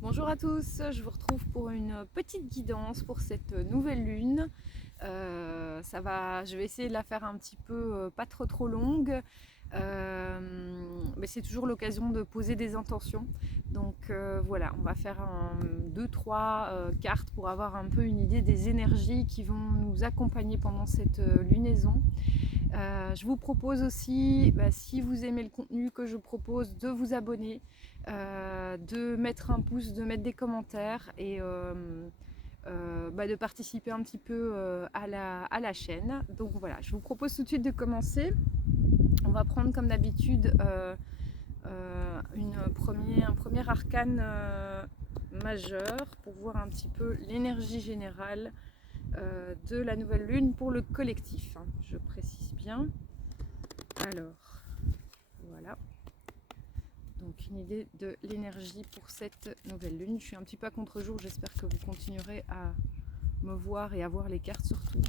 Bonjour à tous, je vous retrouve pour une petite guidance pour cette nouvelle lune. Je vais essayer de la faire un petit peu pas trop longue, mais c'est toujours l'occasion de poser des intentions. Donc voilà, on va faire deux, trois cartes pour avoir un peu une idée des énergies qui vont nous accompagner pendant cette lunaison. Je vous propose aussi, si vous aimez le contenu que je propose, de vous abonner, de mettre un pouce, de mettre des commentaires et de participer un petit peu à la chaîne. Donc voilà, je vous propose tout de suite de commencer. On va prendre comme d'habitude un premier arcane majeur pour voir un petit peu l'énergie générale de la nouvelle lune pour le collectif, hein, je précise bien. Alors, voilà. Donc une idée de l'énergie pour cette nouvelle lune. Je suis un petit peu à contre-jour, j'espère que vous continuerez à me voir et à voir les cartes surtout.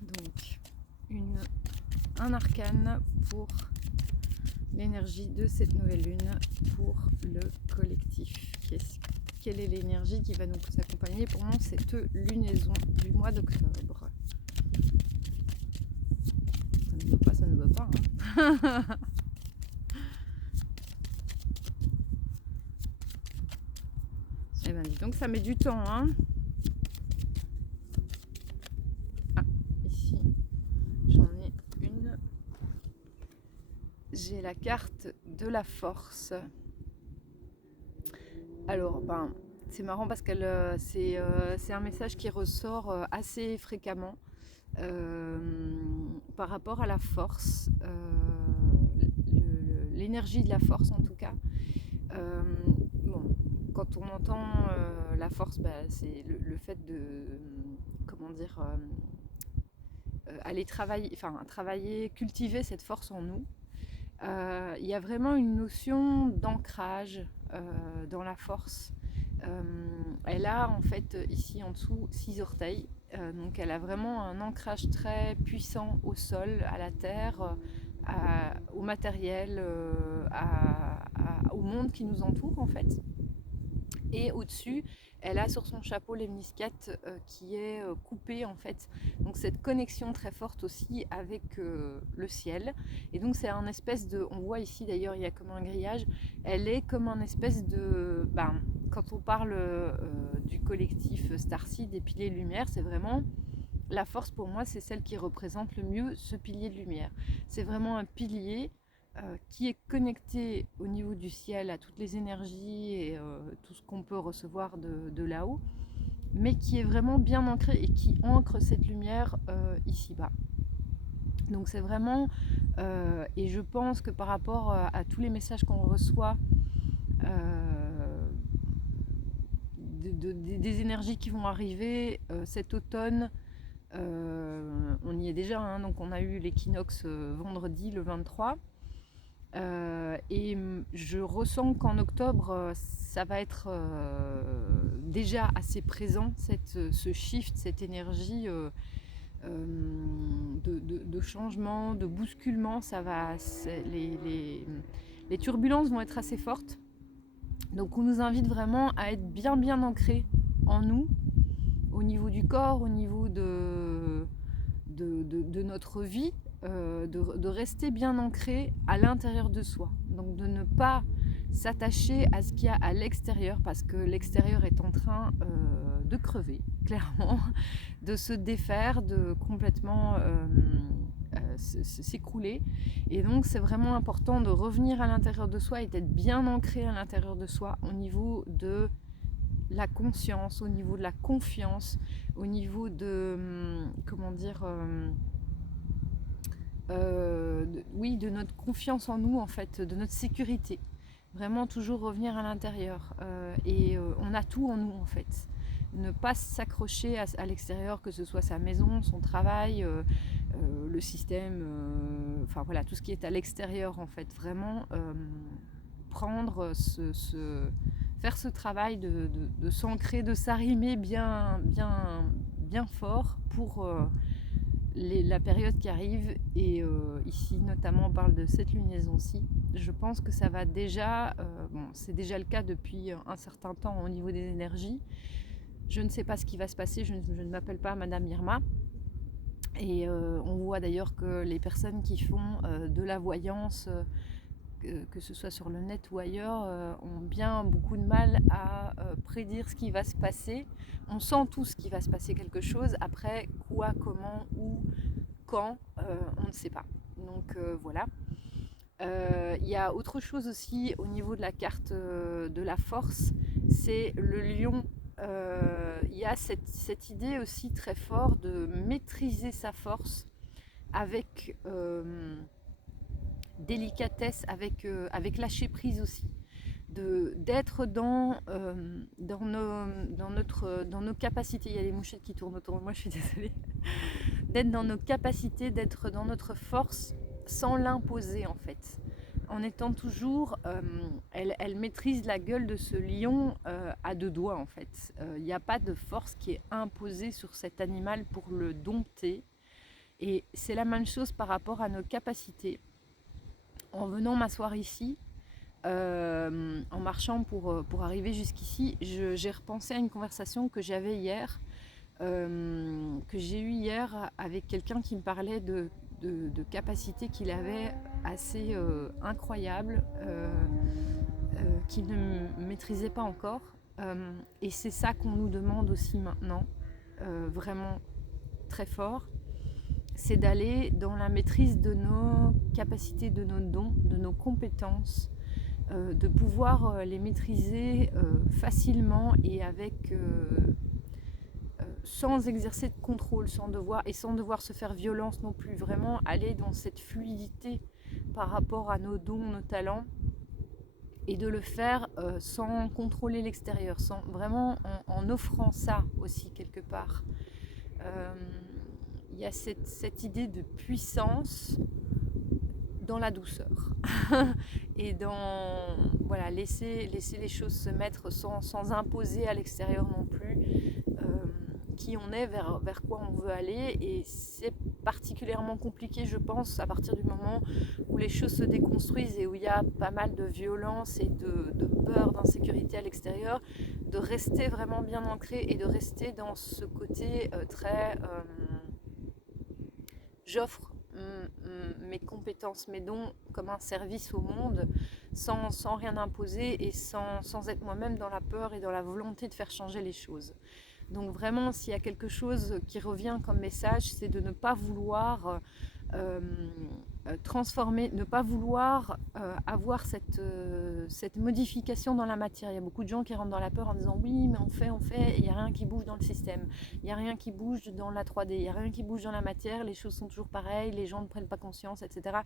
Donc un arcane pour l'énergie de cette nouvelle lune pour le collectif. Quelle est l'énergie qui va nous accompagner pendant cette lunaison du mois d'octobre? Ça ne veut pas, hein. Eh ben dis donc, ça met du temps, hein. Ah, ici, j'en ai une. J'ai la carte de la force. Alors, c'est marrant parce que c'est un message qui ressort assez fréquemment par rapport à la force, l'énergie de la force en tout cas. Bon, quand on entend la force, c'est le fait de, comment dire, aller travailler, cultiver cette force en nous. Il y a vraiment une notion d'ancrage dans la force. Elle a en fait ici en dessous 6 orteils, donc elle a vraiment un ancrage très puissant au sol, à la terre, au matériel, au monde qui nous entoure en fait. Et au-dessus, elle a sur son chapeau l'hémiscate qui est coupé en fait. Donc cette connexion très forte aussi avec le ciel. Et donc c'est un espèce de, on voit ici d'ailleurs il y a comme un grillage, elle est comme un espèce de, quand on parle du collectif Starseed des piliers de lumière, c'est vraiment la force pour moi, c'est celle qui représente le mieux ce pilier de lumière. C'est vraiment un pilier qui est connecté au niveau du ciel à toutes les énergies et tout ce qu'on peut recevoir de là-haut, mais qui est vraiment bien ancré et qui ancre cette lumière ici-bas. Donc c'est vraiment, et je pense que par rapport à tous les messages qu'on reçoit, des énergies qui vont arriver cet automne, on y est déjà, hein, donc on a eu l'équinoxe vendredi le 23. Et je ressens qu'en octobre, ça va être déjà assez présent, ce shift, cette énergie de changement, de bousculement. Les turbulences vont être assez fortes. Donc on nous invite vraiment à être bien ancrés en nous, au niveau du corps, au niveau de notre vie, de rester bien ancré à l'intérieur de soi. Donc de ne pas s'attacher à ce qu'il y a à l'extérieur, parce que l'extérieur est en train de crever, clairement, de se défaire, de complètement s'écrouler. Et donc c'est vraiment important de revenir à l'intérieur de soi et d'être bien ancré à l'intérieur de soi au niveau de la conscience, au niveau de la confiance, au niveau de, comment dire, de notre confiance en nous en fait, de notre sécurité. Vraiment toujours revenir à l'intérieur. On a tout en nous en fait. Ne pas s'accrocher à l'extérieur, que ce soit sa maison, son travail, le système, enfin voilà, tout ce qui est à l'extérieur en fait. Vraiment prendre faire ce travail de s'ancrer, de s'arrimer bien fort pour la période qui arrive, et ici notamment on parle de cette lunaison-ci, je pense que ça va déjà, bon, c'est déjà le cas depuis un certain temps au niveau des énergies. Je ne sais pas ce qui va se passer, je ne m'appelle pas Madame Irma. Et on voit d'ailleurs que les personnes qui font de la voyance, que ce soit sur le net ou ailleurs, ont bien beaucoup de mal à prédire ce qui va se passer. On sent tous qu'il va se passer quelque chose. Après, quoi, comment, où, quand, on ne sait pas. Donc voilà. Il y a autre chose aussi au niveau de la carte de la force, c'est le lion. Il y a cette idée aussi très forte de maîtriser sa force avec délicatesse, avec lâcher prise aussi. D'être dans nos capacités. Il y a des mouchettes qui tournent autour de moi, je suis désolée. D'être dans nos capacités, d'être dans notre force sans l'imposer en fait. En étant toujours, elle maîtrise la gueule de ce lion à deux doigts en fait. Il n'y a pas de force qui est imposée sur cet animal pour le dompter. Et c'est la même chose par rapport à nos capacités. En venant m'asseoir ici, en marchant pour arriver jusqu'ici, j'ai repensé à une conversation que j'avais hier, que j'ai eue hier avec quelqu'un qui me parlait de capacités qu'il avait assez incroyables, qu'il ne maîtrisait pas encore. Et c'est ça qu'on nous demande aussi maintenant, vraiment très fort. C'est d'aller dans la maîtrise de nos capacités, de nos dons, de nos compétences, de pouvoir les maîtriser facilement et avec sans exercer de contrôle, sans devoir se faire violence non plus. Vraiment aller dans cette fluidité par rapport à nos dons, nos talents, et de le faire sans contrôler l'extérieur, vraiment en offrant ça aussi quelque part. Il y a cette idée de puissance dans la douceur et dans voilà, laisser les choses se mettre sans imposer à l'extérieur non plus qui on est, vers quoi on veut aller. Et c'est particulièrement compliqué, je pense, à partir du moment où les choses se déconstruisent et où il y a pas mal de violence et de peur, d'insécurité à l'extérieur, de rester vraiment bien ancré et de rester dans ce côté très j'offre mes compétences, mes dons comme un service au monde, sans rien imposer et sans être moi-même dans la peur et dans la volonté de faire changer les choses. Donc vraiment, s'il y a quelque chose qui revient comme message, c'est de ne pas vouloir transformer, ne pas vouloir avoir cette modification dans la matière. Il y a beaucoup de gens qui rentrent dans la peur en disant oui, mais on fait, et il n'y a rien qui bouge dans le système, il n'y a rien qui bouge dans la 3D, il n'y a rien qui bouge dans la matière, les choses sont toujours pareilles, les gens ne prennent pas conscience, etc.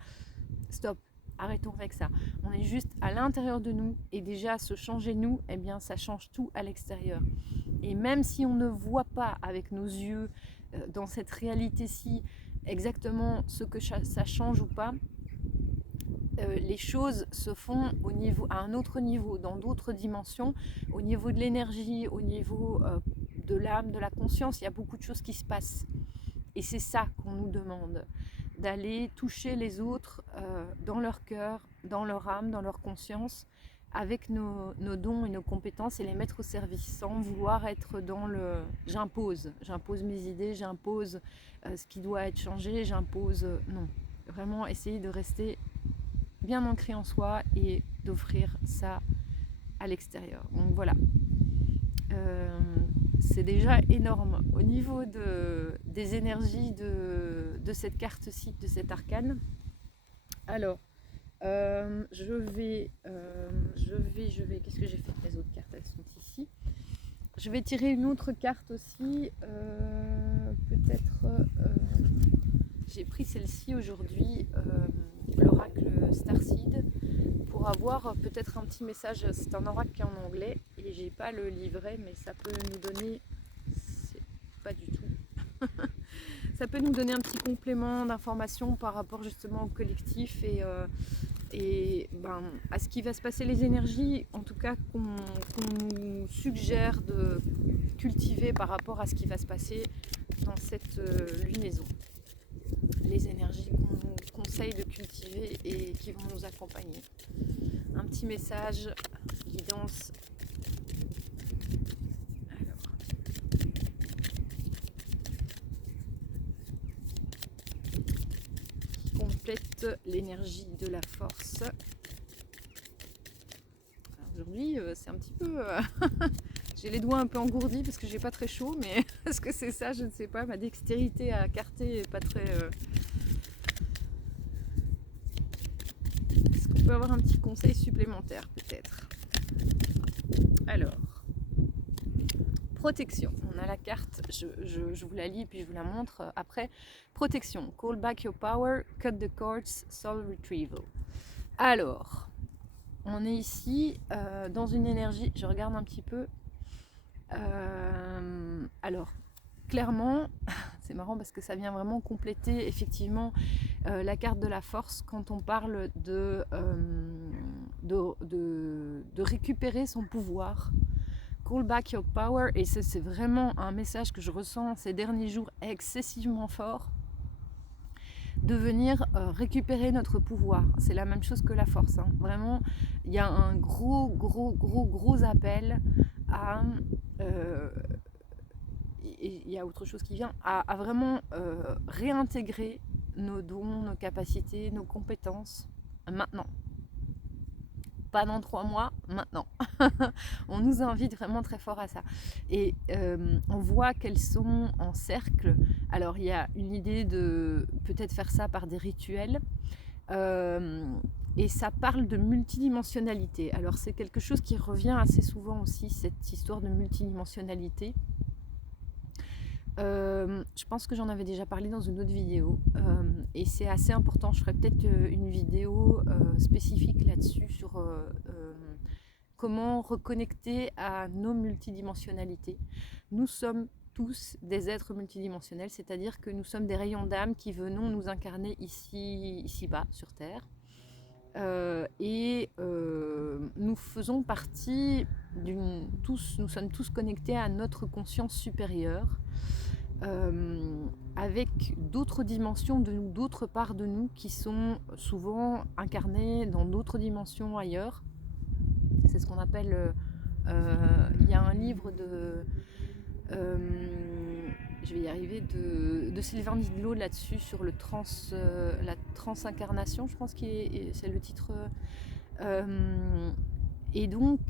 Stop, arrêtons avec ça. On est juste à l'intérieur de nous, et déjà se changer nous, eh bien ça change tout à l'extérieur. Et même si on ne voit pas avec nos yeux dans cette réalité-ci exactement ce que ça change ou pas, les choses se font à un autre niveau, dans d'autres dimensions, au niveau de l'énergie, au niveau de l'âme, de la conscience. Il y a beaucoup de choses qui se passent. Et c'est ça qu'on nous demande, d'aller toucher les autres dans leur cœur, dans leur âme, dans leur conscience, avec nos dons et nos compétences, et les mettre au service sans vouloir être dans le j'impose mes idées, j'impose ce qui doit être changé, non, vraiment essayer de rester bien ancré en soi et d'offrir ça à l'extérieur. Donc voilà, c'est déjà énorme au niveau des énergies de cette carte-ci, de cet arcane. Alors je vais, qu'est-ce que j'ai fait de mes autres cartes? Elles sont ici. Je vais tirer une autre carte aussi, peut-être, j'ai pris celle-ci aujourd'hui, l'oracle Starseed, pour avoir peut-être un petit message. C'est un oracle qui est en anglais et j'ai pas le livret, mais ça peut nous donner, c'est pas du tout, ça peut nous donner un petit complément d'information par rapport justement au collectif et à ce qui va se passer, les énergies en tout cas qu'on nous suggère de cultiver par rapport à ce qui va se passer dans cette lunaison. les énergies qu'on nous conseille de cultiver et qui vont nous accompagner. Un petit message, guidance. Alors. Qui complète l'énergie de la force. Aujourd'hui, c'est un petit peu... j'ai les doigts un peu engourdis parce que j'ai pas très chaud, mais est-ce que c'est ça? Je ne sais pas. Ma dextérité à carter est pas très... Est-ce qu'on peut avoir un petit conseil supplémentaire peut-être? Alors, protection. On a la carte, je vous la lis et puis je vous la montre après. Protection. Call back your power, cut the cords, soul retrieval. Alors, on est ici dans une énergie, je regarde un petit peu. Alors, clairement, c'est marrant parce que ça vient vraiment compléter effectivement la carte de la force quand on parle de récupérer son pouvoir. Call back your power, et c'est vraiment un message que je ressens ces derniers jours excessivement fort, de venir récupérer notre pouvoir. C'est la même chose que la force, hein. Vraiment, il y a un gros appel à... il y a autre chose qui vient, à vraiment réintégrer nos dons, nos capacités, nos compétences maintenant. Pas dans 3 mois, maintenant. On nous invite vraiment très fort à ça. Et on voit qu'elles sont en cercle. Alors il y a une idée de peut-être faire ça par des rituels. Et ça parle de multidimensionnalité. Alors c'est quelque chose qui revient assez souvent aussi, cette histoire de multidimensionnalité. Je pense que j'en avais déjà parlé dans une autre vidéo et c'est assez important. Je ferai peut-être une vidéo spécifique là-dessus sur comment reconnecter à nos multidimensionnalités. Nous sommes tous des êtres multidimensionnels, c'est-à-dire que nous sommes des rayons d'âme qui venons nous incarner ici-bas sur Terre. Nous faisons partie nous sommes tous connectés à notre conscience supérieure, avec d'autres dimensions de nous, d'autres parts de nous qui sont souvent incarnées dans d'autres dimensions ailleurs. C'est ce qu'on appelle... il y a un livre de... je vais y arriver, de Sylvain Didlot là-dessus, sur la transincarnation, je pense que c'est le titre. Et donc,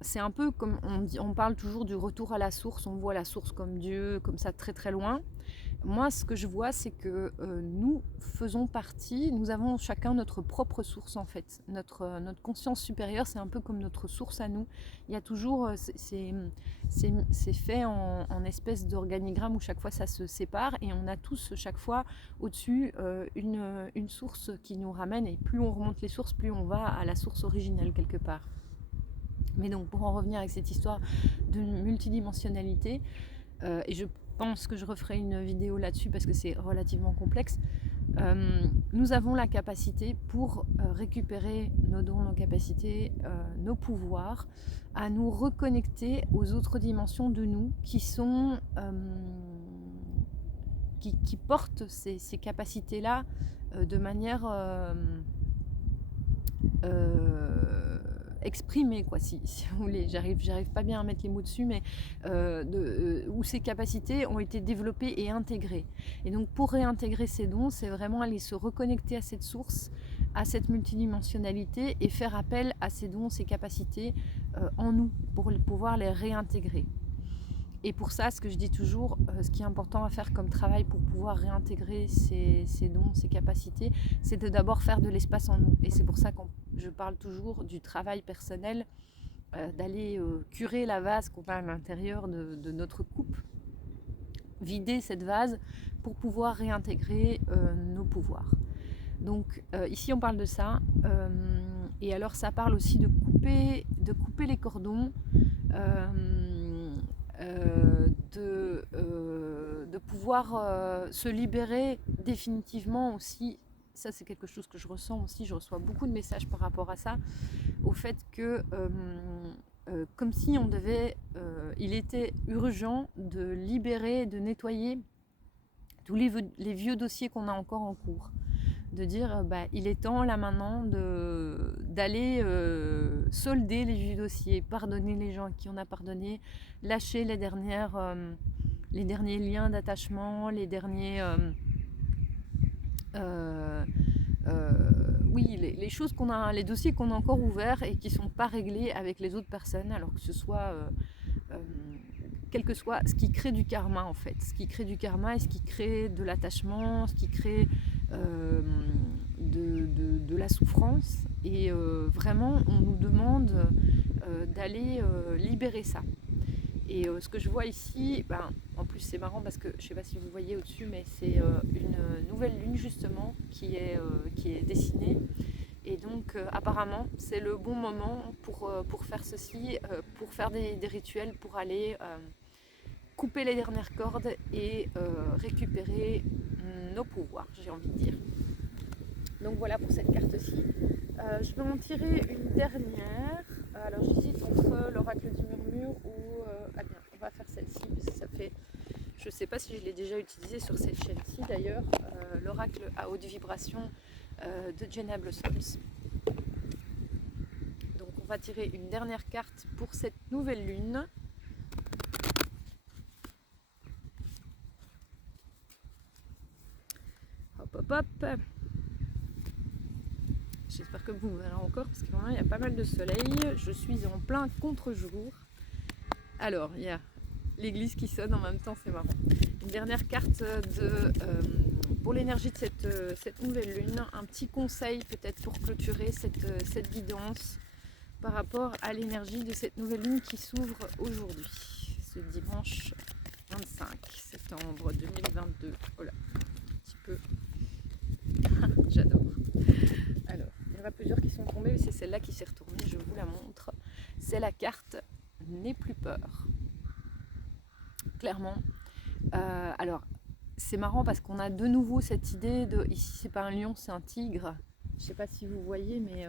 c'est un peu comme on parle toujours du retour à la source, on voit la source comme Dieu, comme ça très très loin. Moi, ce que je vois, c'est que nous faisons partie, nous avons chacun notre propre source en fait. Notre conscience supérieure, c'est un peu comme notre source à nous. Il y a toujours, c'est fait en espèce d'organigramme où chaque fois ça se sépare et on a tous chaque fois au-dessus une source qui nous ramène, et plus on remonte les sources, plus on va à la source originelle quelque part. Mais donc pour en revenir avec cette histoire de multidimensionnalité, et je pense que je referai une vidéo là-dessus parce que c'est relativement complexe, nous avons la capacité pour récupérer nos dons, nos capacités, nos pouvoirs, à nous reconnecter aux autres dimensions de nous qui sont qui portent ces capacités-là de manière exprimée, quoi, si vous voulez. J'arrive pas bien à mettre les mots dessus, mais où ces capacités ont été développées et intégrées. Et donc pour réintégrer ces dons, c'est vraiment aller se reconnecter à cette source, à cette multidimensionnalité, et faire appel à ces dons, ces capacités en nous pour pouvoir les réintégrer. Et pour ça, ce que je dis toujours, ce qui est important à faire comme travail pour pouvoir réintégrer ces dons, ces capacités, c'est de d'abord faire de l'espace en nous. Et c'est pour ça que je parle toujours du travail personnel, d'aller curer la vase qu'on a à l'intérieur de notre coupe, vider cette vase pour pouvoir réintégrer nos pouvoirs. Donc ici on parle de ça, et alors ça parle aussi de couper les cordons, de pouvoir se libérer définitivement aussi. Ça c'est quelque chose que je ressens aussi, je reçois beaucoup de messages par rapport à ça, au fait que comme si on devait, il était urgent de libérer, de nettoyer tous les vieux dossiers qu'on a encore en cours. De dire, il est temps là maintenant d'aller solder les vieux dossiers, pardonner les gens à qui on a pardonné, lâcher les derniers liens d'attachement, les derniers... oui, les choses qu'on a, les dossiers qu'on a encore ouverts et qui ne sont pas réglés avec les autres personnes, alors que ce soit... quel que soit ce qui crée du karma en fait, ce qui crée du karma et ce qui crée de l'attachement, ce qui crée de la souffrance, et vraiment on nous demande d'aller libérer ça. Et ce que je vois ici, en plus c'est marrant parce que je ne sais pas si vous voyez au-dessus, mais c'est une nouvelle lune justement qui est dessinée. Et donc apparemment c'est le bon moment pour faire ceci, pour faire des rituels, pour aller couper les dernières cordes et récupérer nos pouvoirs, j'ai envie de dire. Donc voilà pour cette carte-ci. Je vais en tirer une dernière. Alors j'hésite entre l'oracle du murmure ou... bien, on va faire celle-ci parce que ça fait... Je ne sais pas si je l'ai déjà utilisée sur cette chaîne-ci d'ailleurs. L'oracle à haute vibration de Jenna Blossoms. Donc on va tirer une dernière carte pour cette nouvelle lune. Hop hop hop. J'espère que vous me verrez encore parce que vraiment il y a pas mal de soleil. Je suis en plein contre-jour. Alors il y a l'église qui sonne en même temps, c'est marrant. Une dernière carte pour l'énergie de cette nouvelle lune. Un petit conseil peut-être pour clôturer cette guidance par rapport à l'énergie de cette nouvelle lune qui s'ouvre aujourd'hui, ce dimanche 25 septembre 2022. Voilà, un petit peu. J'adore. Alors, il y en a plusieurs qui sont tombées, mais c'est celle-là qui s'est retournée, je vous la montre. C'est la carte « N'aie plus peur ». Clairement. Alors, c'est marrant parce qu'on a de nouveau cette idée de... Ici, c'est pas un lion, c'est un tigre. Je sais pas si vous voyez, mais...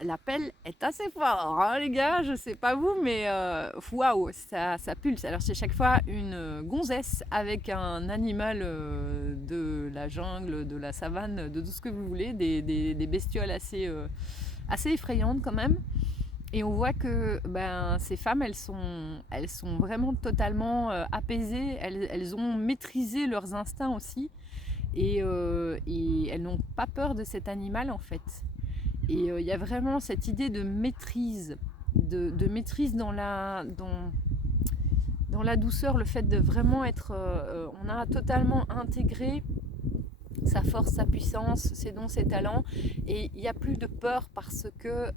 l'appel est assez fort, hein, les gars, je sais pas vous, mais waouh, ça pulse. Alors c'est chaque fois une gonzesse avec un animal de la jungle, de la savane, de tout ce que vous voulez, des bestioles assez effrayantes quand même. Et on voit que ces femmes, elles sont vraiment totalement apaisées, elles ont maîtrisé leurs instincts aussi, et elles n'ont pas peur de cet animal en fait. Et il y a vraiment cette idée de maîtrise, de maîtrise dans la douceur, le fait de vraiment être... on a totalement intégré sa force, sa puissance, ses dons, ses talents, et il n'y a plus de peur parce que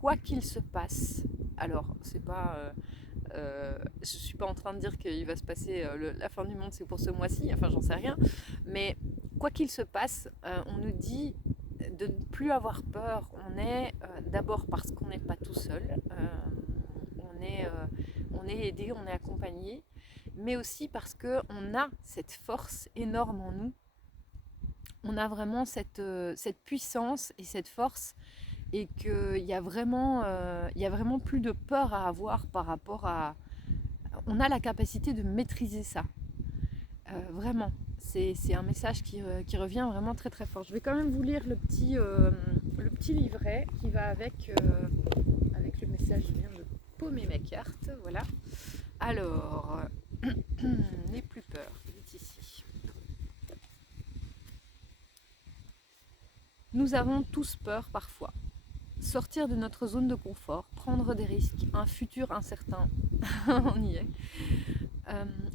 quoi qu'il se passe, alors c'est pas... je suis pas en train de dire qu'il va se passer la fin du monde, c'est pour ce mois-ci, enfin j'en sais rien, mais quoi qu'il se passe, on nous dit de ne plus avoir peur. On est d'abord parce qu'on n'est pas tout seul, on est aidé, on est accompagné, mais aussi parce qu'on a cette force énorme en nous. On a vraiment cette puissance et cette force, et qu'il y a vraiment plus de peur à avoir par rapport à... On a la capacité de maîtriser ça, vraiment. C'est un message qui revient vraiment très très fort. Je vais quand même vous lire le petit livret qui va avec le message. Je viens de paumer ma carte, voilà. Alors, n'aie plus peur, il est ici. Nous avons tous peur parfois. Sortir de notre zone de confort, prendre des risques, un futur incertain, on y est,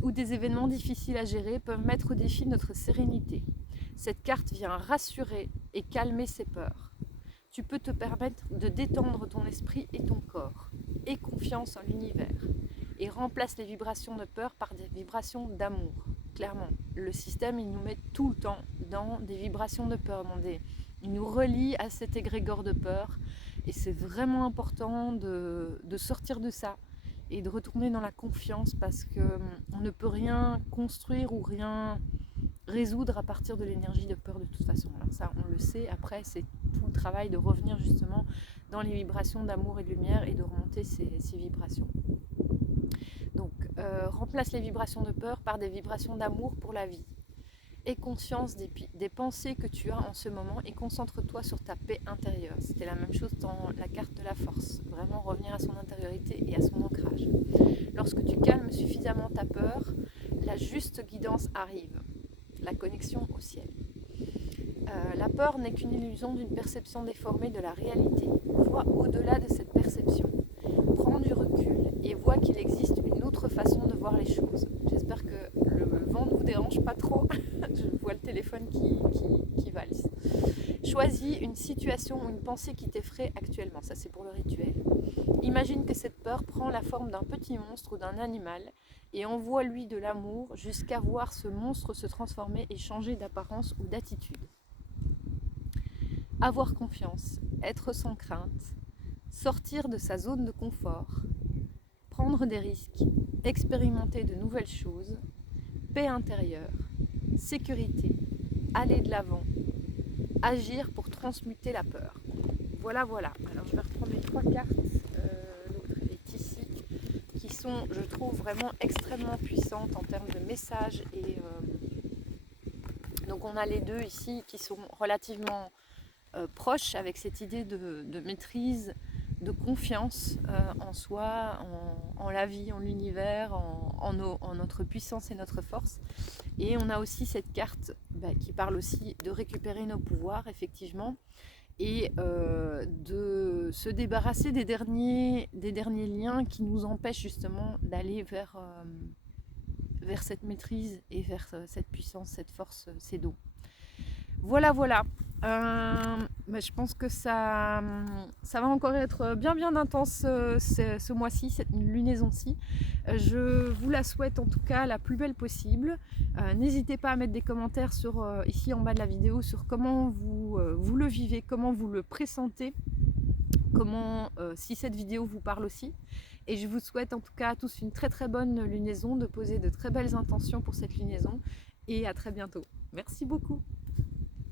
ou des événements difficiles à gérer peuvent mettre au défi notre sérénité. Cette carte vient rassurer et calmer ces peurs. Tu peux te permettre de détendre ton esprit et ton corps. Aie confiance en l'univers et remplace les vibrations de peur par des vibrations d'amour. Clairement, le système, il nous met tout le temps dans des vibrations de peur, il nous relie à cet égrégore de peur, et c'est vraiment important de sortir de ça et de retourner dans la confiance, parce qu'on ne peut rien construire ou rien résoudre à partir de l'énergie de peur de toute façon. Alors ça, on le sait, après c'est tout le travail de revenir justement dans les vibrations d'amour et de lumière et de remonter ces vibrations. Donc remplace les vibrations de peur par des vibrations d'amour pour la vie. Aie conscience des pensées que tu as en ce moment et concentre-toi sur ta paix intérieure. C'était la même chose dans la carte de la force. Vraiment revenir à son intériorité et à son ancrage. Lorsque tu calmes suffisamment ta peur, la juste guidance arrive. La connexion au ciel. La peur n'est qu'une illusion d'une perception déformée de la réalité. Vois au-delà de cette perception. Prends du recul et vois qu'il existe une autre façon de voir les choses. J'espère que le vent ne vous dérange pas trop. Je vois le téléphone qui valse. Choisis une situation ou une pensée qui t'effraie actuellement. Ça, c'est pour le rituel. Imagine que cette peur prend la forme d'un petit monstre ou d'un animal et envoie-lui de l'amour jusqu'à voir ce monstre se transformer et changer d'apparence ou d'attitude. Avoir confiance, être sans crainte, sortir de sa zone de confort, prendre des risques, expérimenter de nouvelles choses, paix intérieure, sécurité, aller de l'avant, agir pour transmuter la peur. Voilà, voilà. Alors je vais reprendre les 3 cartes, l'autre est ici, qui sont, je trouve, vraiment extrêmement puissantes en termes de messages. Et donc on a les deux ici qui sont relativement proches avec cette idée de maîtrise, de confiance en soi, en la vie, en l'univers, en notre puissance et notre force. Et on a aussi cette carte qui parle aussi de récupérer nos pouvoirs, effectivement, et de se débarrasser des derniers liens qui nous empêchent justement d'aller vers cette maîtrise et vers cette puissance, cette force, ces dons. Voilà, voilà. Je pense que ça va encore être bien intense ce mois-ci, cette lunaison-ci. Je vous la souhaite en tout cas la plus belle possible. N'hésitez pas à mettre des commentaires ici en bas de la vidéo sur comment vous le vivez, comment vous le pressentez, si cette vidéo vous parle aussi. Et je vous souhaite en tout cas à tous une très bonne lunaison, de poser de très belles intentions pour cette lunaison et à très bientôt. Merci beaucoup.